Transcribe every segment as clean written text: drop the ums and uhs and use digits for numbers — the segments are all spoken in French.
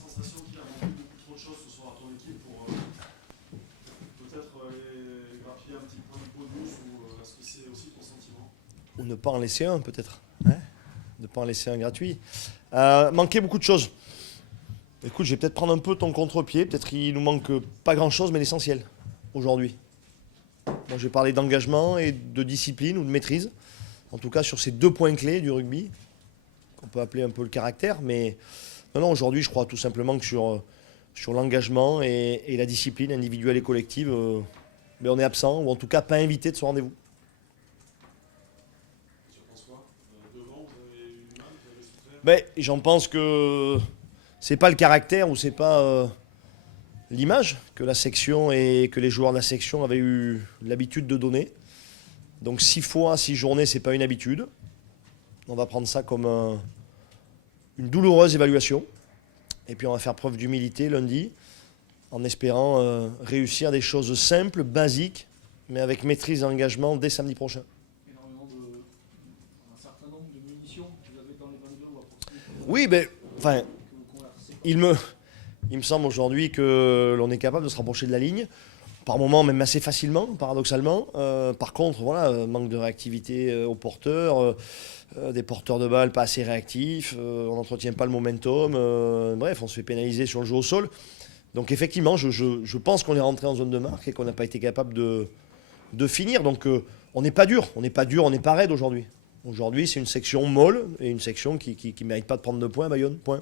Sensation qu'il a manqué beaucoup trop de choses ce soir à ton équipe pour peut-être aller grappiller un petit point de bonus ou est-ce que c'est aussi ton sentiment? Ou ne pas en laisser un, peut-être. Ne pas en laisser un gratuit. Manquer beaucoup de choses. Écoute, je vais peut-être prendre un peu ton contre-pied. Peut-être qu'il nous manque pas grand-chose, mais l'essentiel, aujourd'hui. Moi, j'ai parlé d'engagement et de discipline ou de maîtrise. En tout cas, sur ces deux points clés du rugby, qu'on peut appeler un peu le caractère. Mais non, aujourd'hui, je crois tout simplement que sur l'engagement et la discipline individuelle et collective, mais on est absent, ou en tout cas pas invité de ce rendez-vous. Tu penses quoi? Devant, vous avez eu du mal, vous avez souffert? Ben, j'en pense que c'est pas le caractère ou c'est pas l'image que la section et que les joueurs de la section avaient eu l'habitude de donner. Donc 6 fois, 6 journées, c'est pas une habitude. On va prendre ça comme une douloureuse évaluation. Et puis on va faire preuve d'humilité lundi, en espérant réussir des choses simples, basiques, mais avec maîtrise et engagement dès samedi prochain. Un certain nombre de munitions que vous avez dans les 22 ou à proximité. Oui, ben, enfin, Que vous conversez. il me semble aujourd'hui que l'on est capable de se rapprocher de la ligne, par moments même assez facilement, paradoxalement. Par contre, voilà, manque de réactivité aux porteurs, des porteurs de balles pas assez réactifs, on n'entretient pas le momentum, bref, on se fait pénaliser sur le jeu au sol. Donc effectivement, je pense qu'on est rentré en zone de marque et qu'on n'a pas été capable de finir. Donc on n'est pas dur, on n'est pas raide aujourd'hui. Aujourd'hui, c'est une section molle et une section qui ne mérite pas de prendre de points à Bayonne, point.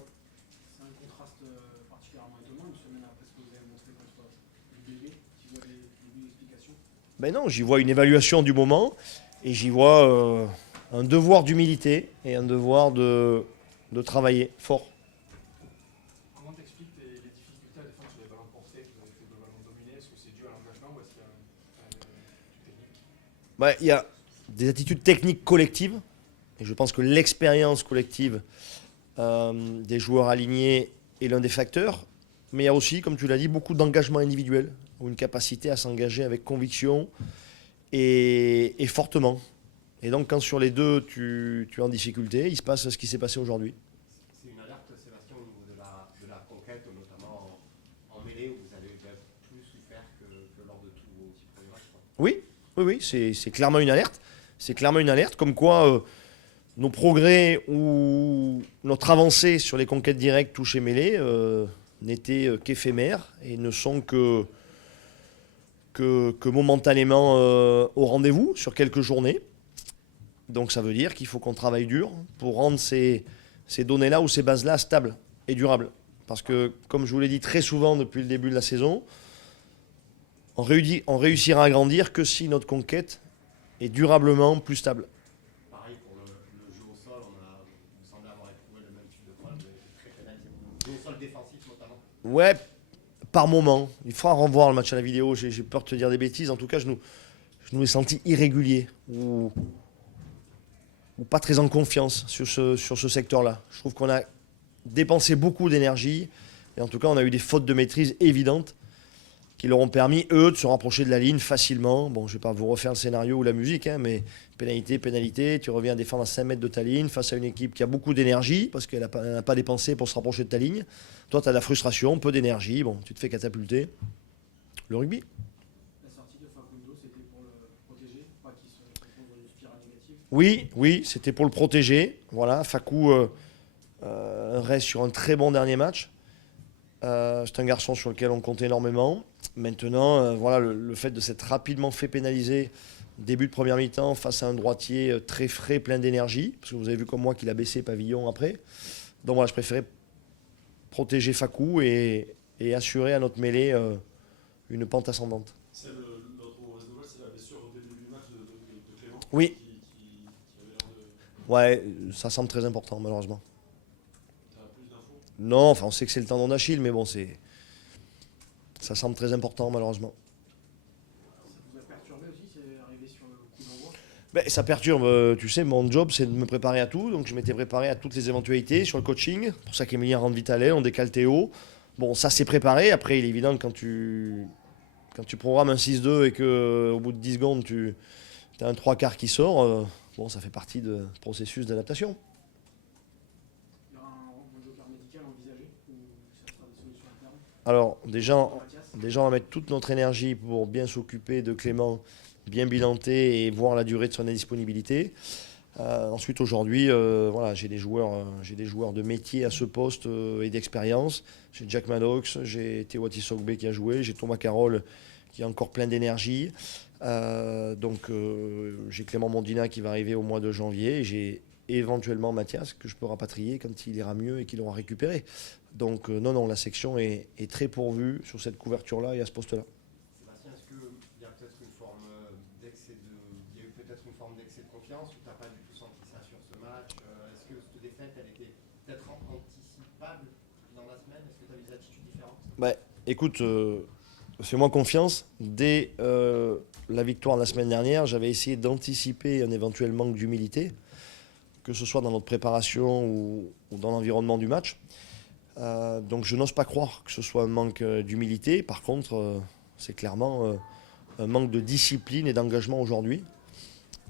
C'est un contraste particulièrement étonnant, une semaine après ce que vous avez montré contre l'UBB. Tu vois des explications? Ben non, j'y vois une évaluation du moment et j'y vois un devoir d'humilité et un devoir de travailler fort. Comment t'expliques les difficultés à défendre sur les ballons portés que vous avez fait globalement dominer? Est-ce que c'est dû à l'engagement ou est-ce qu'il y a une technique? Ben, il y a des attitudes techniques collectives et je pense que l'expérience collective des joueurs alignés est l'un des facteurs. Mais il y a aussi, comme tu l'as dit, beaucoup d'engagement individuel ou une capacité à s'engager avec conviction et fortement. Et donc, quand sur les deux, tu es en difficulté, il se passe ce qui s'est passé aujourd'hui. C'est une alerte, Sébastien, au niveau de la conquête, notamment en mêlée, où vous avez plus souffert que lors de tous vos 6 premiers matchs, quoi. Oui, c'est clairement une alerte. C'est clairement une alerte, comme quoi nos progrès ou notre avancée sur les conquêtes directes touchées mêlées n'étaient qu'éphémères et ne sont que momentanément au rendez-vous sur quelques journées. Donc ça veut dire qu'il faut qu'on travaille dur pour rendre ces données-là ou ces bases-là stables et durables. Parce que, comme je vous l'ai dit très souvent depuis le début de la saison, on réussira à grandir que si notre conquête est durablement plus stable. Pareil pour le jeu au sol, vous semblez avoir éprouvé le même type de problème, vous avez été très pénalisé. Le jeu au sol défensif notamment. Ouais, par moment. Il faudra revoir le match à la vidéo. J'ai peur de te dire des bêtises. En tout cas, je nous ai sentis irréguliers ou pas très en confiance sur ce secteur-là. Je trouve qu'on a dépensé beaucoup d'énergie et en tout cas, on a eu des fautes de maîtrise évidentes qui leur ont permis, eux, de se rapprocher de la ligne facilement. Bon, je ne vais pas vous refaire le scénario ou la musique, hein, mais pénalité, tu reviens défendre à 5 mètres de ta ligne face à une équipe qui a beaucoup d'énergie parce qu'elle n'a pas dépensé pour se rapprocher de ta ligne. Toi, tu as de la frustration, peu d'énergie, bon, tu te fais catapulter. Le rugby. La sortie de Facundo, c'était pour le protéger, pas qu'il se retrouve dans une spirale négative. Oui, c'était pour le protéger. Voilà, Fakou reste sur un très bon dernier match. C'est un garçon sur lequel on compte énormément. Maintenant, voilà, le fait de s'être rapidement fait pénaliser début de première mi-temps face à un droitier très frais, plein d'énergie, parce que vous avez vu comme moi qu'il a baissé pavillon après. Donc voilà, je préférais protéger Fakou et assurer à notre mêlée une pente ascendante. C'est l'autre mauvaise nouvelle, c'est la blessure au début du match de Clément. Oui. Qui avait l'air de. Ouais, ça semble très important malheureusement. T'as plus d'infos? Non, enfin on sait que c'est le tendon d'Achille, mais bon, ça semble très important malheureusement. Ça vous a perturbé aussi, c'est arrivé sur le coup d'envoi? Ben, ça perturbe, tu sais, mon job c'est de me préparer à tout, donc je m'étais préparé à toutes les éventualités sur le coaching, pour ça qu'Emilien rentre vite à l'aile, on décale Théo. Bon, ça c'est préparé, après il est évident que quand Quand tu programmes un 6-2 et qu'au bout de 10 secondes, tu as un 3/4 qui sort, bon, ça fait partie du processus d'adaptation. Il y aura un joker médical envisagé ou ça sera des solutions internes? Alors, déjà, Mathias, on va mettre toute notre énergie pour bien s'occuper de Clément, bien bilanter et voir la durée de son indisponibilité. Ensuite, aujourd'hui, voilà, j'ai des joueurs de métier à ce poste et d'expérience. J'ai Jack Maddox, j'ai Tewati Sogbe qui a joué, j'ai Thomas Carroll qui est encore plein d'énergie. Donc, j'ai Clément Mondina qui va arriver au mois de janvier. Et j'ai éventuellement Mathias que je peux rapatrier quand il ira mieux et qu'il aura récupéré. Donc, non, la section est très pourvue sur cette couverture-là et à ce poste-là. Sébastien, est-ce qu'il y a peut-être une forme il y a eu peut-être une forme d'excès de confiance ou tu n'as pas du tout senti ça sur ce match? Est-ce que cette défaite, elle était peut-être anticipable dans la semaine? Est-ce que tu as eu des attitudes différentes? Bah, écoute, fais-moi confiance. Dès la victoire de la semaine dernière, j'avais essayé d'anticiper un éventuel manque d'humilité, que ce soit dans notre préparation ou dans l'environnement du match. Donc je n'ose pas croire que ce soit un manque d'humilité. Par contre, c'est clairement un manque de discipline et d'engagement aujourd'hui.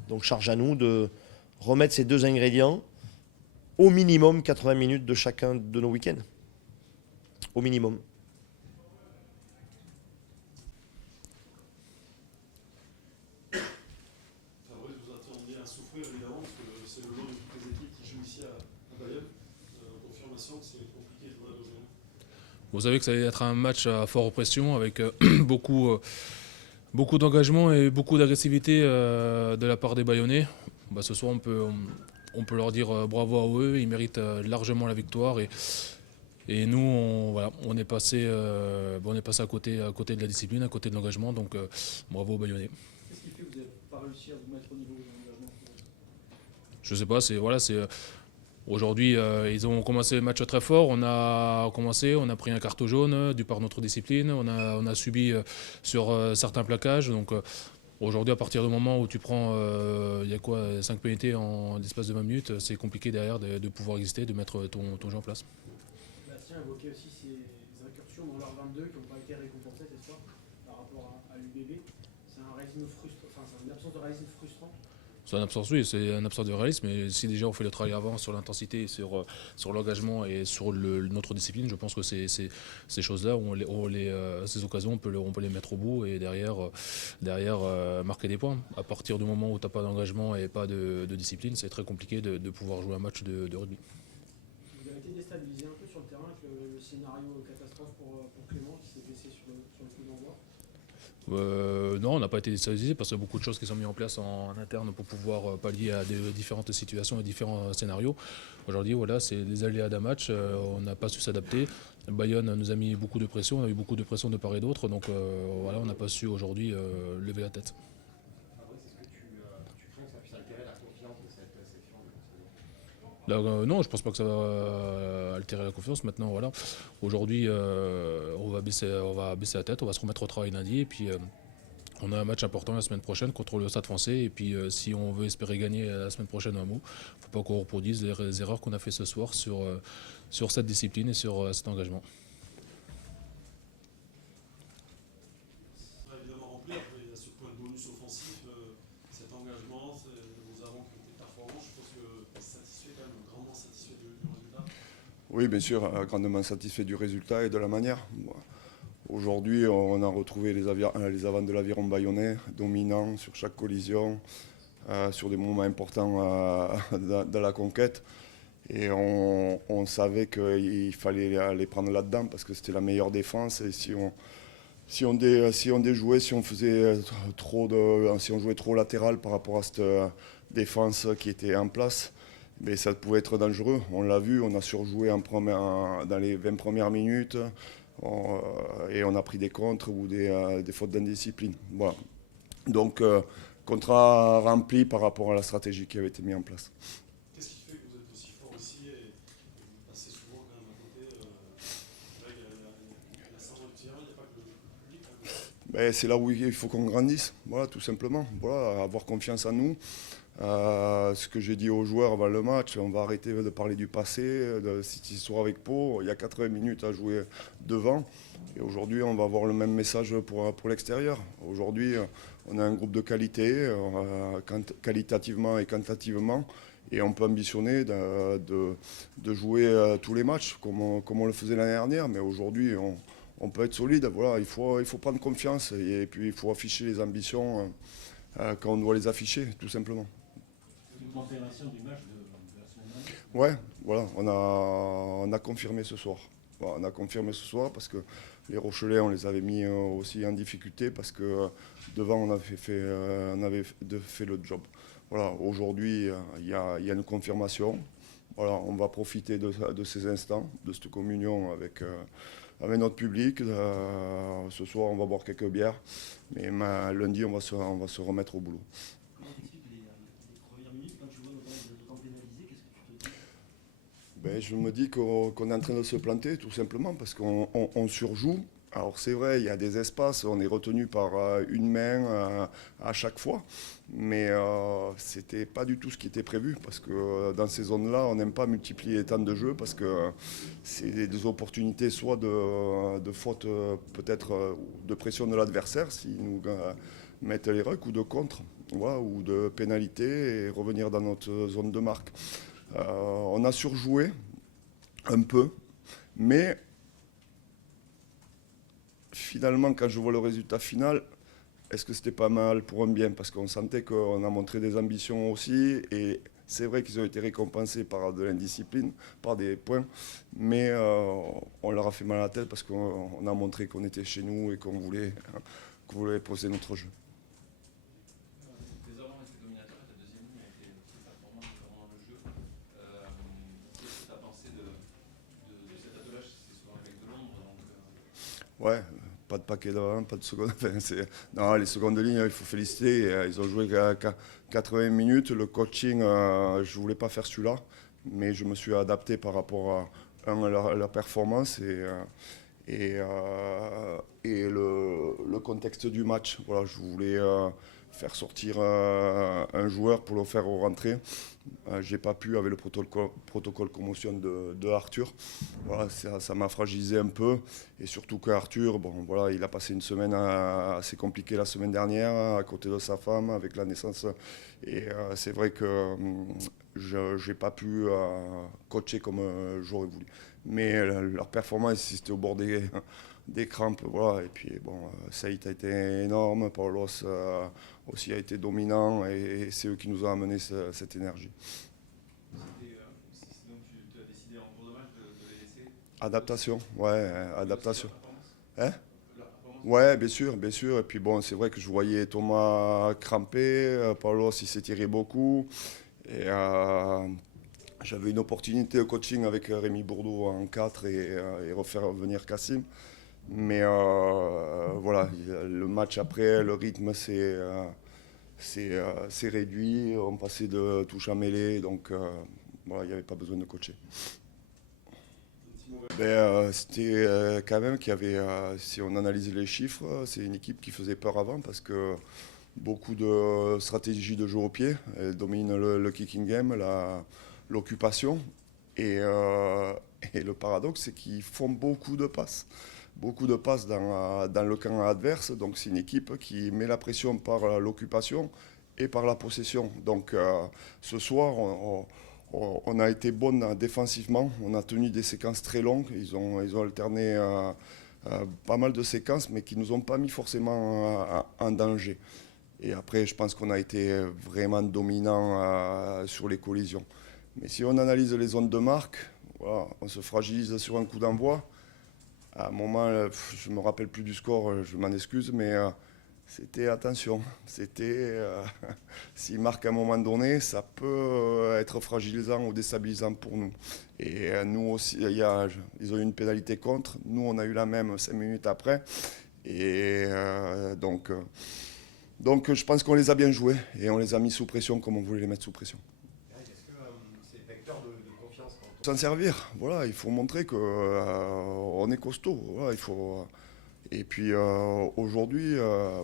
Donc charge à nous de remettre ces deux ingrédients au minimum 80 minutes de chacun de nos week-ends. Au minimum. Fabrice, vous attendiez à souffrir évidemment, parce que c'est le lot de toutes les équipes qui jouent ici à Bayonne. Confirmation que c'est compliqué de jouer à Lausanne. Vous savez que ça va être un match à forte pression avec beaucoup d'engagement et beaucoup d'agressivité de la part des Bayonnais. Ce soir, on peut leur dire bravo à eux, ils méritent largement la victoire. Et nous, on est passé à côté de la discipline, à côté de l'engagement. Donc bravo aux Bayonnais. Qu'est-ce qui fait que vous n'avez pas réussi à vous mettre au niveau de l'engagement? Je sais pas, aujourd'hui, ils ont commencé le match très fort. On a pris un carton jaune du par notre discipline. On a subi sur certains plaquages. Donc aujourd'hui, à partir du moment où tu prends 5 pénalités en l'espace de 20 minutes, c'est compliqué derrière de pouvoir exister, de mettre ton jeu en place. Bastien évoquait aussi ces incursions dans l'heure 22 qui n'ont pas été récompensées cette fois par rapport à l'UBB. C'est un réalisme frustrant, enfin c'est une absence de réalisme frustrant. C'est une absence de réalisme, mais si déjà on fait le travail avant sur l'intensité, sur l'engagement et sur notre discipline, je pense que ces choses-là, ces occasions, on peut les mettre au bout et derrière marquer des points. À partir du moment où tu n'as pas d'engagement et pas de discipline, c'est très compliqué de pouvoir jouer un match de rugby. Vous avez été déstabilisé un peu sur le terrain avec le scénario catastrophe pour Clément qui s'est blessé sur le coup d'envoi? Non, on n'a pas été déstabilisé parce qu'il y a beaucoup de choses qui sont mises en place en interne pour pouvoir pallier à des différentes situations et différents scénarios. Aujourd'hui, voilà, c'est des aléas d'un match, on n'a pas su s'adapter. Bayonne nous a mis beaucoup de pression, on a eu beaucoup de pression de part et d'autre, donc voilà, on n'a pas su aujourd'hui lever la tête. Fabrice, est-ce que tu crains que ça puisse altérer la confiance de cette section de Non, je pense pas que ça va altérer la confiance. Maintenant, voilà. Aujourd'hui, on va baisser la tête, on va se remettre au travail lundi. Et puis, on a un match important la semaine prochaine contre le Stade Français. Et puis, si on veut espérer gagner la semaine prochaine à Meaux, il ne faut pas qu'on reproduise les erreurs qu'on a fait ce soir sur cette discipline et sur cet engagement. Ça va évidemment remplir, il y a ce point de bonus offensif, cet engagement, vos avants qui ont été performants. Je pense que satisfait quand même, grandement satisfait du résultat. Oui, bien sûr, grandement satisfait du résultat et de la manière. Aujourd'hui, on a retrouvé les avants de l'aviron bayonnais, dominants sur chaque collision, sur des moments importants dans la conquête. Et on savait qu'il fallait aller prendre là-dedans parce que c'était la meilleure défense. Et si on déjouait, si on jouait trop latéral par rapport à cette défense qui était en place, mais ça pouvait être dangereux. On l'a vu, on a surjoué dans les 20 premières minutes et on a pris des contres ou des fautes d'indiscipline. Voilà. Donc, contrat rempli par rapport à la stratégie qui avait été mise en place. Qu'est-ce qui fait que vous êtes aussi fort ici et vous passez souvent quand même à côté? Là, il y a ça dans le terrain, il n'y a pas que le public. C'est là où il faut qu'on grandisse, voilà, tout simplement. Voilà, avoir confiance en nous. Ce que j'ai dit aux joueurs avant le match, on va arrêter de parler du passé, de cette histoire avec Pau. Il y a 80 minutes à jouer devant. Et aujourd'hui, on va avoir le même message pour l'extérieur. Aujourd'hui, on a un groupe de qualité, qualitativement et quantitativement. Et on peut ambitionner de jouer tous les matchs comme on le faisait l'année dernière. Mais aujourd'hui, on peut être solide. Voilà, il faut prendre confiance et puis il faut afficher les ambitions quand on doit les afficher, tout simplement. Une confirmation du match de la semaine dernière. Ouais, voilà, on a confirmé ce soir. Voilà, on a confirmé ce soir parce que les Rochelais, on les avait mis aussi en difficulté parce que devant, on avait fait le job. Voilà, aujourd'hui, il y a une confirmation. Voilà, on va profiter de ces instants, de cette communion avec notre public. Ce soir, on va boire quelques bières, mais lundi, on va se remettre au boulot. Comment t'expliques les premières minutes quand tu vois notre camp pénalisé, qu'est-ce que tu te dis? Ben, je me dis qu'on est en train de se planter, tout simplement, parce qu'on surjoue. Alors c'est vrai, il y a des espaces, on est retenu par une main à chaque fois, mais c'était pas du tout ce qui était prévu, parce que dans ces zones-là, on n'aime pas multiplier les temps de jeu, parce que c'est des opportunités soit de faute, peut-être de pression de l'adversaire, s'ils nous mettent les rucks, ou de contre, voilà, ou de pénalité, et revenir dans notre zone de marque. On a surjoué un peu, mais finalement, quand je vois le résultat final, est-ce que c'était pas mal pour un bien? Parce qu'on sentait qu'on a montré des ambitions aussi, et c'est vrai qu'ils ont été récompensés par de l'indiscipline, par des points, mais on leur a fait mal à la tête parce qu'on a montré qu'on était chez nous et qu'on voulait poser notre jeu. Tes avants étaient dominateurs et ta deuxième ligne a été très performante, notamment dans le jeu. Qu'est-ce que tu as pensé de cet attelage? C'est souvent les mecs de l'ombre. Ouais, pas de paquet d'avant, pas de seconde. Enfin, non, les secondes lignes, il faut féliciter. Ils ont joué 80 minutes. Le coaching, je ne voulais pas faire celui-là, mais je me suis adapté par rapport à leur performance et le contexte du match. Voilà, je voulais faire sortir un joueur pour le faire rentrer. J'ai pas pu avec le protocole commotion de Arthur. Voilà, ça m'a fragilisé un peu. Et surtout qu'Arthur, bon, voilà, il a passé une semaine assez compliquée la semaine dernière à côté de sa femme avec la naissance. Et c'est vrai que je n'ai pas pu coacher comme j'aurais voulu. Mais leur performance, c'était au bord des crampes. Voilà. Et puis bon, Saïd a été énorme, Paulos aussi a été dominant et c'est eux qui nous ont amené cette énergie. Donc tu as décidé en cours de match de les laisser. Adaptation, ouais, adaptation. Hein? Leur performance. Ouais, bien sûr, bien sûr. Et puis bon, c'est vrai que je voyais Thomas cramper, Paulos il s'est tiré beaucoup. Et j'avais une opportunité de coaching avec Rémi Bourdeau en 4 et refaire venir Kassim. Mais voilà, le match après, le rythme s'est réduit. On passait de touche à mêlée, donc voilà, il n'y avait pas besoin de coacher. C'était quand même qu'il y avait, si on analyse les chiffres, c'est une équipe qui faisait peur avant parce que beaucoup de stratégies de jeu au pied, elle domine le kicking game, l'occupation. Et le paradoxe, c'est qu'ils font beaucoup de passes. Beaucoup de passes dans le camp adverse. Donc c'est une équipe qui met la pression par l'occupation et par la possession. Donc ce soir, on a été bon défensivement. On a tenu des séquences très longues. Ils ont alterné pas mal de séquences, mais qui ne nous ont pas mis forcément en danger. Et après, je pense qu'on a été vraiment dominant sur les collisions. Mais si on analyse les zones de marque, voilà, on se fragilise sur un coup d'envoi. À un moment, je ne me rappelle plus du score, je m'en excuse, mais c'était attention. C'était s'ils marquent à un moment donné, ça peut être fragilisant ou déstabilisant pour nous. Et nous aussi, ils ont eu une pénalité contre. Nous, on a eu la même 5 minutes après. Et donc, je pense qu'on les a bien joués et on les a mis sous pression comme on voulait les mettre sous pression. Est-ce que c'est vecteur de confiance quand S'en servir, voilà, il faut montrer qu'on est costaud. Voilà, il Et puis aujourd'hui,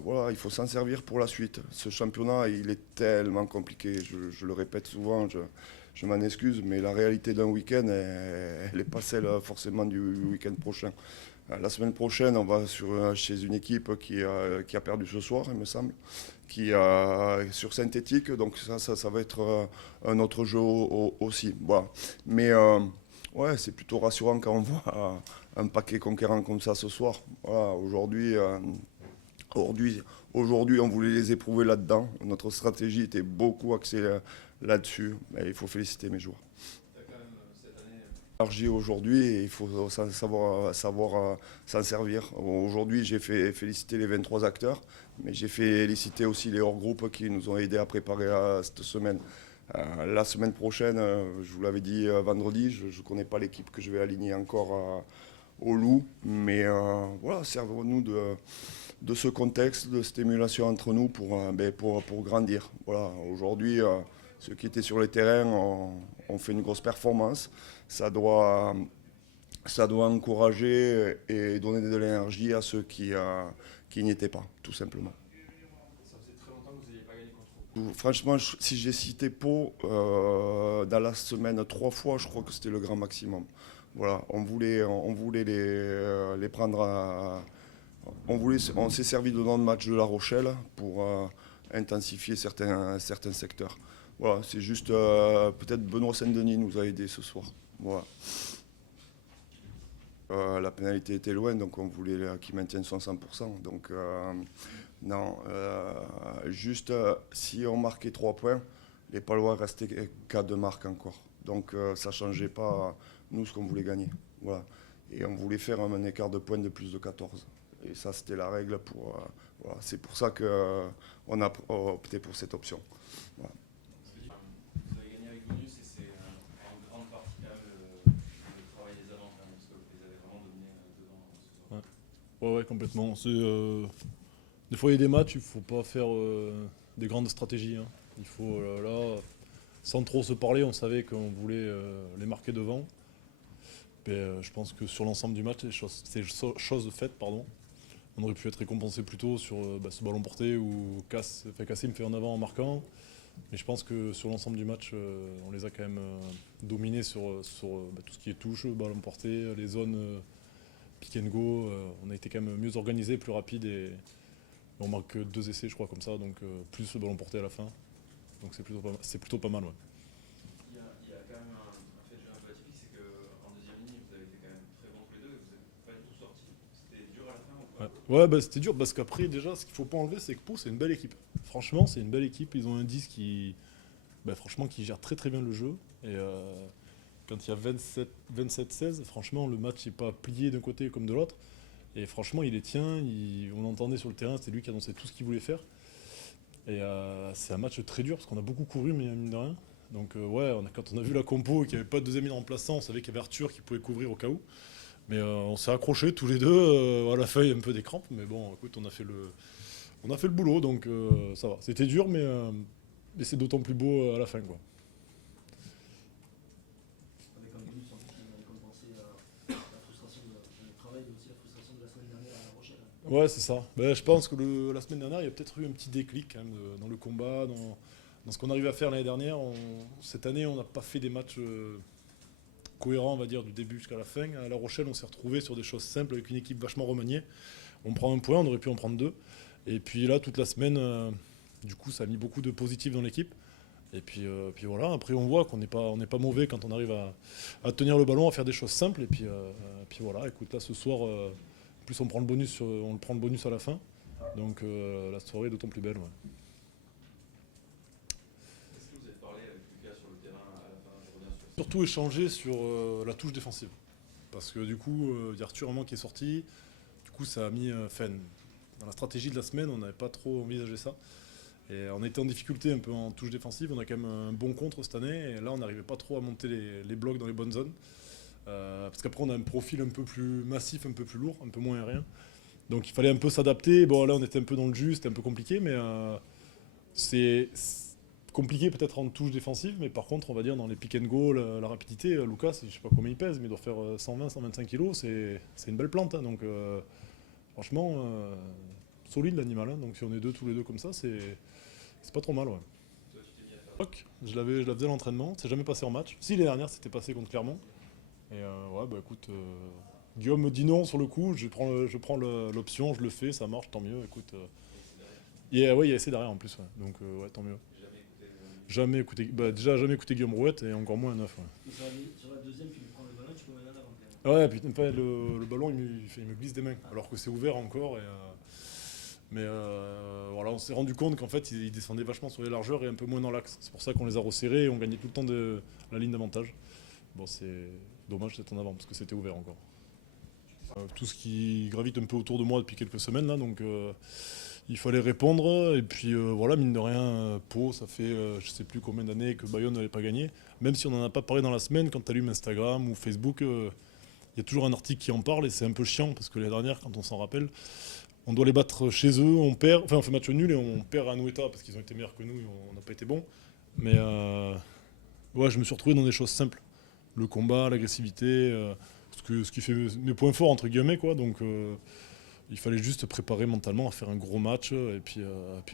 voilà, il faut s'en servir pour la suite. Ce championnat, il est tellement compliqué. Je le répète souvent, je m'en excuse, mais la réalité d'un week-end, elle n'est pas celle forcément du week-end prochain. La semaine prochaine, on va chez une équipe qui a perdu ce soir, il me semble, sur synthétique. Donc ça va être un autre jeu aussi. Voilà. Mais ouais, c'est plutôt rassurant quand on voit un paquet conquérant comme ça ce soir. Voilà, aujourd'hui, on voulait les éprouver là-dedans. Notre stratégie était beaucoup axée là-dessus. Et il faut féliciter mes joueurs. T'as quand même cette année. Énergie aujourd'hui et il faut savoir s'en servir. Aujourd'hui, j'ai fait féliciter les 23 acteurs, mais j'ai félicité aussi les hors-groupes qui nous ont aidés à préparer cette semaine. La semaine prochaine, je vous l'avais dit vendredi, je ne connais pas l'équipe que je vais aligner encore au Loup, mais voilà, servons-nous de ce contexte, de cette émulation entre nous pour grandir. Voilà, aujourd'hui, ceux qui étaient sur les terrains ont fait une grosse performance. Ça doit encourager et donner de l'énergie à ceux qui n'y étaient pas, tout simplement. Ça faisait très longtemps que vous n'aviez pas gagné contre eux. Franchement, si j'ai cité Pau dans la semaine 3 fois, je crois que c'était le grand maximum. Voilà, on voulait les prendre on s'est servi de notre match de La Rochelle pour intensifier certains secteurs. Voilà, c'est juste peut-être Benoît Saint-Denis nous a aidés ce soir. Voilà. La pénalité était loin, donc on voulait qu'il maintienne son 100%. Donc non, juste si on marquait 3 points, les Palois restaient qu'à 2 marques encore. Donc ça ne changeait pas, nous, ce qu'on voulait gagner. Voilà. Et on voulait faire un écart de points de plus de 14. Et ça, c'était la règle. Voilà. C'est pour ça qu'on a opté pour cette option. Voilà. Vous avez gagné avec bonus et c'est en grande partie quand même le travail des avants, quand même, parce que vous les avez vraiment dominés devant ce soir. Ouais, complètement. Des fois, il y a des matchs, il ne faut pas faire des grandes stratégies. Hein. Il faut, là, sans trop se parler, on savait qu'on voulait les marquer devant. Je pense que sur l'ensemble du match, c'est chose faite, pardon. On aurait pu être récompensé plus tôt sur ce ballon porté où Kassim fait en avant en marquant. Mais je pense que sur l'ensemble du match, on les a quand même dominés sur tout ce qui est touche, ballon porté, les zones pick and go. On a été quand même mieux organisé, plus rapide et on marque 2 essais, je crois, comme ça. Donc plus le ballon porté à la fin. Donc c'est plutôt pas mal. Ouais. Il y a quand même un fait de jeu un peu atypique, c'est qu'en deuxième ligne, vous avez été quand même très bons tous les deux et vous n'êtes pas du tout sortis. C'était dur à la fin ou pas? Ouais, c'était dur parce qu'après, déjà, ce qu'il ne faut pas enlever, c'est que Pau, c'est une belle équipe. Franchement, c'est une belle équipe. Ils ont un 10 qui gère très très bien le jeu. Et quand il y a 27-16, franchement, le match n'est pas plié d'un côté comme de l'autre. Et franchement, il les tient. On l'entendait sur le terrain, c'est lui qui annonçait tout ce qu'il voulait faire. Et c'est un match très dur parce qu'on a beaucoup couru, mais mine de rien. Donc quand on a vu la compo et qu'il n'y avait pas de deuxième ligne remplaçant, on savait qu'il y avait Arthur qui pouvait couvrir au cas où. Mais on s'est accrochés tous les deux. À la fin, il y a un peu des crampes. Mais bon, écoute, on a fait le boulot, donc ça va. C'était dur, mais c'est d'autant plus beau à la fin, quoi. Avec un bonus en plus qui va récompenser la frustration du travail et aussi la frustration de la semaine dernière à La Rochelle. Ouais, c'est ça. Je pense que la semaine dernière, il y a peut-être eu un petit déclic quand même, dans le combat, dans ce qu'on arrivait à faire l'année dernière. Cette année, on n'a pas fait des matchs cohérents, on va dire, du début jusqu'à la fin. À La Rochelle, on s'est retrouvé sur des choses simples avec une équipe vachement remaniée. On prend un point, on aurait pu en prendre 2. Et puis là, toute la semaine, du coup, ça a mis beaucoup de positifs dans l'équipe. Et puis voilà, après on voit qu'on n'est pas mauvais quand on arrive à tenir le ballon, à faire des choses simples. Et puis voilà, écoute, là ce soir, en plus on prend le bonus à la fin. Donc la soirée est d'autant plus belle. Ouais. Est-ce que vous êtes parlé avec Lucas sur le terrain à la fin? Je reviens sur ça. Surtout échanger sur la touche défensive. Parce que du coup, il y a Arthur Armand qui est sorti. Du coup, ça a mis fin. Dans la stratégie de la semaine, on n'avait pas trop envisagé ça. Et on était en difficulté un peu en touche défensive. On a quand même un bon contre cette année. Et là, on n'arrivait pas trop à monter les blocs dans les bonnes zones. Parce qu'après, on a un profil un peu plus massif, un peu plus lourd, un peu moins aérien. Donc il fallait un peu s'adapter. Bon, là, on était un peu dans le jus, c'était un peu compliqué. Mais c'est compliqué peut-être en touche défensive. Mais par contre, on va dire dans les pick and go, la rapidité, Lucas, je ne sais pas combien il pèse, mais il doit faire 120-125 kilos. C'est une belle plante. Hein, donc Franchement, solide l'animal. Hein. Donc si on est tous les deux comme ça, c'est pas trop mal. Ouais. Toi, tu t'es mis à faire. Je la faisais à l'entraînement, c'est jamais passé en match. Si, l'année dernière, c'était passé contre Clermont. Et ouais, bah écoute, Guillaume me dit non sur le coup, je prends l'option, je le fais, ça marche, tant mieux. Écoute, ouais, il y a essai derrière en plus, ouais. Donc ouais, tant mieux. Jamais écouté. Déjà jamais écouté Guillaume Rouette et encore moins un 9. Ouais. Mais sur la deuxième, tu lui prends le ballon, tu peux mettre en avant quand même. Ouais, putain, le ballon il me glisse des mains, alors que c'est ouvert encore. Mais voilà, on s'est rendu compte qu'en fait ils descendaient vachement sur les largeurs et un peu moins dans l'axe. C'est pour ça qu'on les a resserrés et on gagnait tout le temps de la ligne d'avantage. Bon, c'est dommage d'être en avant parce que c'était ouvert encore. Tout ce qui gravite un peu autour de moi depuis quelques semaines là, donc il fallait répondre. Et puis voilà, mine de rien, Pau, ça fait je sais plus combien d'années que Bayonne n'avait pas gagné. Même si on n'en a pas parlé dans la semaine, quand tu allumes Instagram ou Facebook, il y a toujours un article qui en parle et c'est un peu chiant parce que l'année dernière, quand on s'en rappelle, on doit les battre chez eux, on perd, enfin on fait match nul et on perd à Noeta parce qu'ils ont été meilleurs que nous et on n'a pas été bons. Mais ouais, je me suis retrouvé dans des choses simples. Le combat, l'agressivité, ce qui fait mes points forts entre guillemets quoi. Donc il fallait juste préparer mentalement à faire un gros match et puis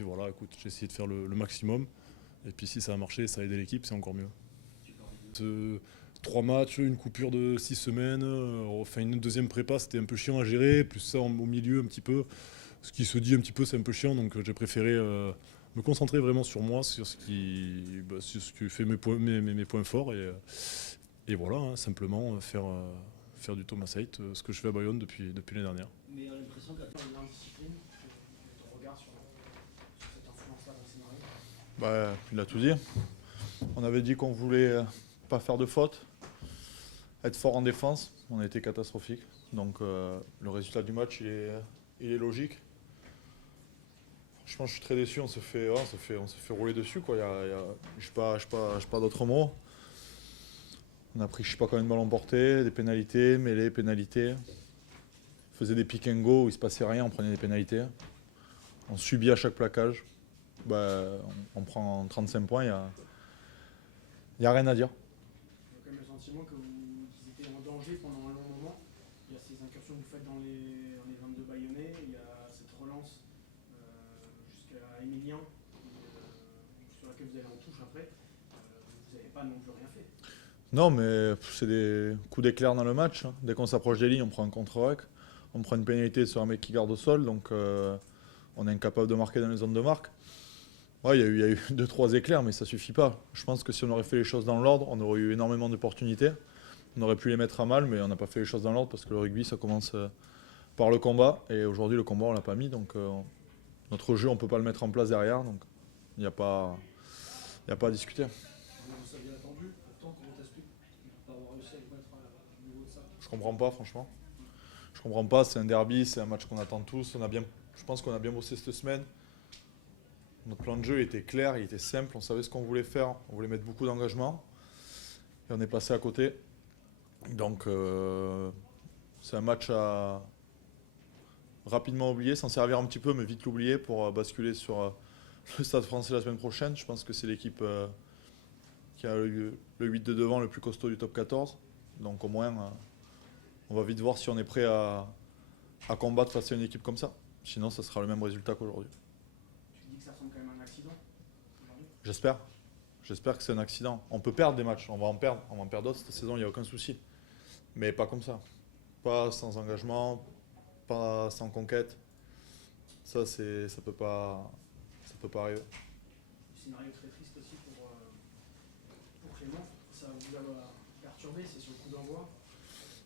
voilà, écoute, j'ai essayé de faire le maximum. Et puis si ça a marché, ça a aidé l'équipe, c'est encore mieux. 3 matchs, une coupure de 6 semaines, enfin une deuxième prépa, c'était un peu chiant à gérer, plus ça au milieu un petit peu. Ce qui se dit un petit peu, c'est un peu chiant, donc j'ai préféré me concentrer vraiment sur moi, sur ce qui fait mes points forts et voilà, hein, simplement faire du Thomas Height, ce que je fais à Bayonne depuis l'année dernière. Mais on a l'impression qu'à travers l'indiscipline, ton regard sur cette influence-là dans le scénario. Bah, il a tout dit. On avait dit qu'on voulait pas faire de fautes, être fort en défense. On a été catastrophique. Donc le résultat du match, il est logique. Franchement, je suis très déçu. On se fait rouler dessus, quoi. Je n'ai pas d'autres mots. On a pris je sais pas combien de ballons portés, des pénalités, mêlées, pénalités. On faisait des pick and go où il se passait rien, on prenait des pénalités. On subit à chaque plaquage. Bah, on prend 35 points, il n'y a rien à dire. Il y a quand même le sentiment qu'ils étaient en danger pendant un long moment. Il y a ces incursions que vous faites dans les 22 Bayonnais, il y a cette relance jusqu'à Emilien, sur laquelle vous allez en touche après. Vous n'avez pas non plus rien fait. Non, mais c'est des coups d'éclair dans le match. Hein. Dès qu'on s'approche des lignes, on prend un contre-rack. On prend une pénalité sur un mec qui garde au sol, donc on est incapable de marquer dans les zones de marque. Ouais, il y a eu 2-3 éclairs, mais ça suffit pas. Je pense que si on aurait fait les choses dans l'ordre, on aurait eu énormément d'opportunités. On aurait pu les mettre à mal, mais on n'a pas fait les choses dans l'ordre parce que le rugby, ça commence par le combat. Et aujourd'hui, le combat, on l'a pas mis. Donc notre jeu, on peut pas le mettre en place derrière. Donc il n'y a pas à discuter. Vous aviez attendu, pourtant, comment t'expliques de ne pas avoir réussi à vous mettre au niveau de ça? Je comprends pas, franchement. Je comprends pas. C'est un derby, c'est un match qu'on attend tous. Je pense qu'on a bien bossé cette semaine. Notre plan de jeu était clair, il était simple, on savait ce qu'on voulait faire, on voulait mettre beaucoup d'engagement et on est passé à côté. Donc c'est un match à rapidement oublier, s'en servir un petit peu mais vite l'oublier pour basculer sur le Stade Français la semaine prochaine. Je pense que c'est l'équipe qui a le 8 de devant le plus costaud du top 14. Donc au moins on va vite voir si on est prêt à combattre face à une équipe comme ça. Sinon ça sera le même résultat qu'aujourd'hui. Ça ressemble quand même à un accident aujourd'hui. J'espère que c'est un accident. On peut perdre des matchs, on va en perdre d'autres cette saison, il n'y a aucun souci. Mais pas comme ça. Pas sans engagement, pas sans conquête. Ça peut pas arriver. Scénario très triste aussi pour Clément. Ça vous a perturbé, c'est sur le coup d'envoi.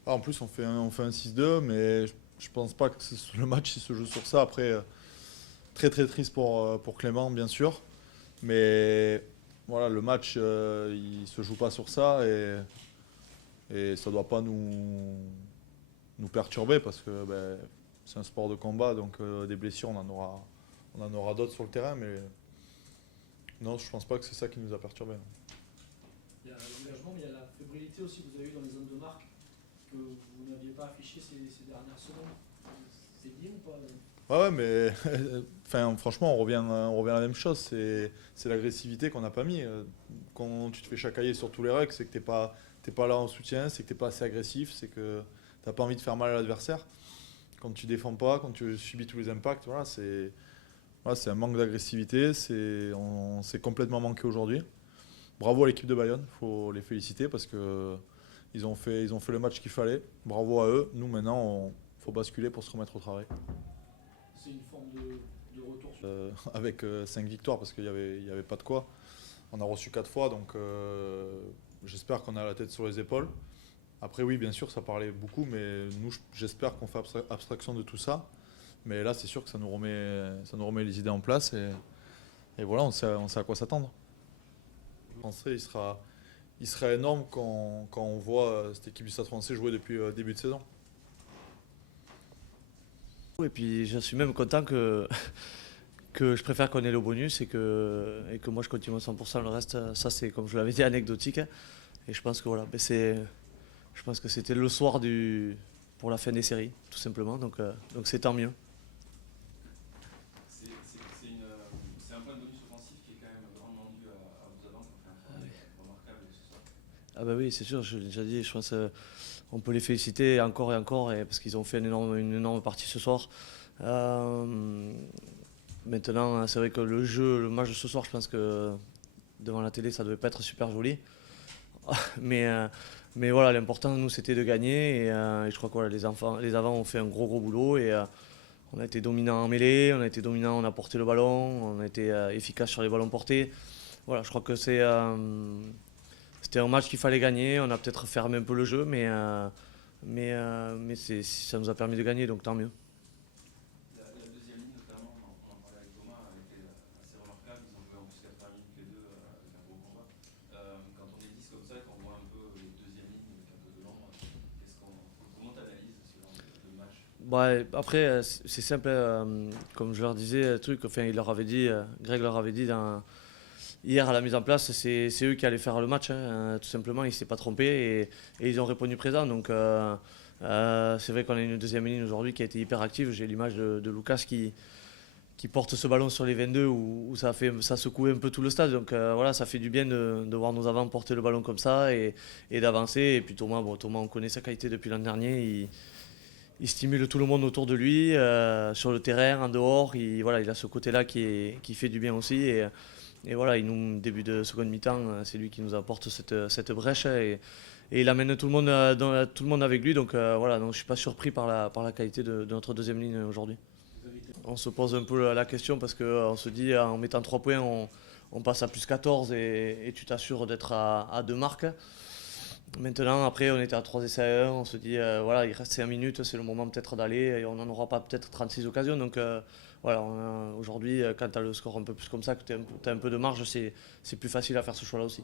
En plus, on fait un 6-2, mais je pense pas que le match il se joue sur ça. Après, très très triste pour Clément, bien sûr. Mais voilà, le match, il se joue pas sur ça et ça doit pas nous perturber parce que c'est un sport de combat, donc des blessures, on en aura d'autres sur le terrain, mais non, je pense pas que c'est ça qui nous a perturbés. Il y a l'engagement, mais il y a la fébrilité aussi que vous avez eu dans les zones de marque que vous n'aviez pas affiché ces dernières secondes. C'est lié ou pas? Ouais, mais enfin, franchement, on revient à la même chose. C'est l'agressivité qu'on n'a pas mis. Quand tu te fais chacailler sur tous les règles, c'est que t'es pas là en soutien, c'est que t'es pas assez agressif, c'est que t'as pas envie de faire mal à l'adversaire. quand tu défends pas, quand tu subis tous les impacts, voilà, c'est un manque d'agressivité, on s'est complètement manqué aujourd'hui. Bravo à l'équipe de Bayonne, il faut les féliciter parce que ils ont fait le match qu'il fallait. Bravo à eux. Nous maintenant, il faut basculer pour se remettre au travail. C'est une forme de retour sur... Avec 5 victoires parce qu'il y avait pas de quoi. On a reçu 4 fois, donc j'espère qu'on a la tête sur les épaules. Après oui, bien sûr, ça parlait beaucoup, mais nous, j'espère qu'on fait abstraction de tout ça. Mais là, c'est sûr que ça nous remet les idées en place et voilà, on sait à quoi s'attendre. Le Français, il sera énorme quand on voit cette équipe du Stade Français jouer depuis le début de saison. Et puis je suis même content que je préfère qu'on ait le bonus et que moi je continue à 100%. Le reste, ça c'est comme je l'avais dit, anecdotique. Et je pense que voilà, je pense que c'était le soir pour la fin des séries, tout simplement. Donc c'est tant mieux. C'est un point de bonus offensif qui est quand même grandement dû à vos avants qui ont fait un travail remarquable ce soir. Ah bah oui, c'est sûr, je l'ai déjà dit, je pense on peut les féliciter encore et encore parce qu'ils ont fait une énorme partie ce soir. Maintenant, c'est vrai que le match de ce soir, je pense que devant la télé, ça devait pas être super joli. Mais voilà, l'important, nous, c'était de gagner. Et je crois que voilà, les avants ont fait un gros boulot. Et on a été dominants en mêlée, on a été dominants, on a porté le ballon, on a été efficace sur les ballons portés. Voilà, je crois que c'était un match qu'il fallait gagner. On a peut-être fermé un peu le jeu, mais ça nous a permis de gagner, donc tant mieux. La deuxième ligne, notamment, on en parlait avec Thomas, a été assez remarquable. Ils ont joué en plus 80 minutes les deux avec un beau combat. Quand on est 10 comme ça et qu'on voit un peu les deuxième lignes avec un peu de l'ombre, comment tu analyses ce genre de match? Ouais, après, c'est simple, comme je leur disais, Greg leur avait dit hier à la mise en place, c'est eux qui allaient faire le match, tout simplement, ils ne s'étaient pas trompés et ils ont répondu présent. Donc c'est vrai qu'on a une deuxième ligne aujourd'hui qui a été hyper active. J'ai l'image de Lucas qui porte ce ballon sur les 22 où ça secouait un peu tout le stade. Donc voilà, ça fait du bien de voir nos avants porter le ballon comme ça et d'avancer. Et puis Thomas, on connaît sa qualité depuis l'an dernier. Il stimule tout le monde autour de lui, sur le terrain, en dehors. Il a ce côté-là qui fait du bien aussi. Et voilà, début de seconde mi-temps, c'est lui qui nous apporte cette brèche et il amène tout le monde avec lui. Donc voilà, donc je ne suis pas surpris par la qualité de notre deuxième ligne aujourd'hui. On se pose un peu la question parce qu'on se dit en mettant 3 points, on passe à plus 14 et tu t'assures d'être à 2 marques. Maintenant, après, on était à 3 essais à 1, on se dit, voilà, il reste 5 minutes, c'est le moment peut-être d'aller, et on n'en aura pas peut-être 36 occasions. Donc voilà, aujourd'hui, quand tu as le score un peu plus comme ça, que tu as un peu de marge, c'est plus facile à faire ce choix-là aussi.